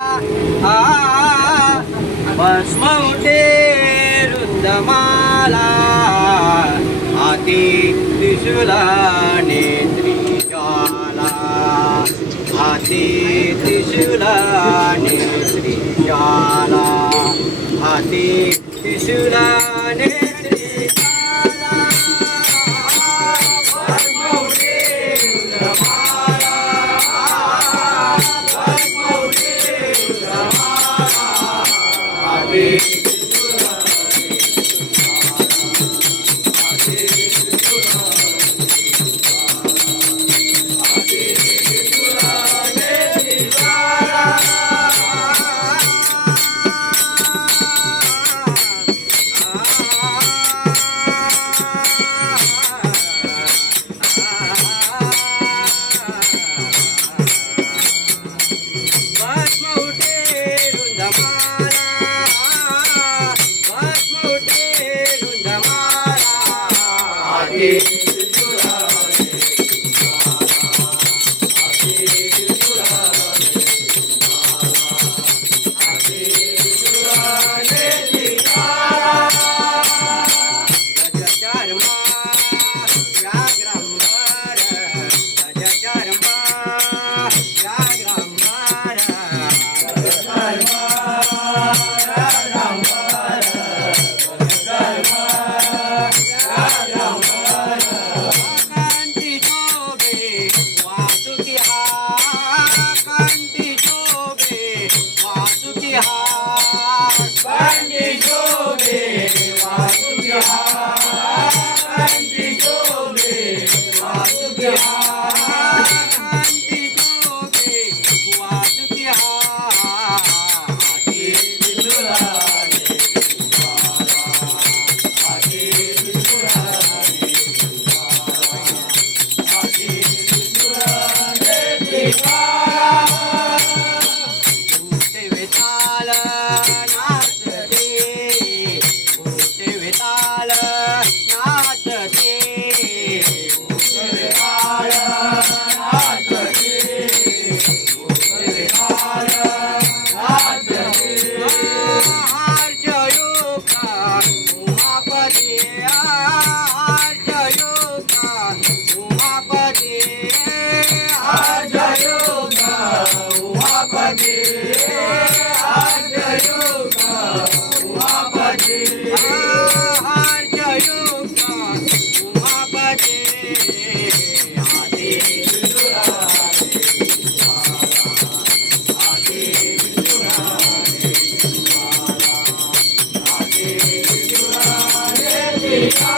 आ भस्म उठे रुद्रमाला हाती त्रिशूला नेत्री ज्वाला. हाती त्रिशूला नेत्री ज्वाला. हाती त्रिशूला नेत्री ಶಿವಾಯ Hare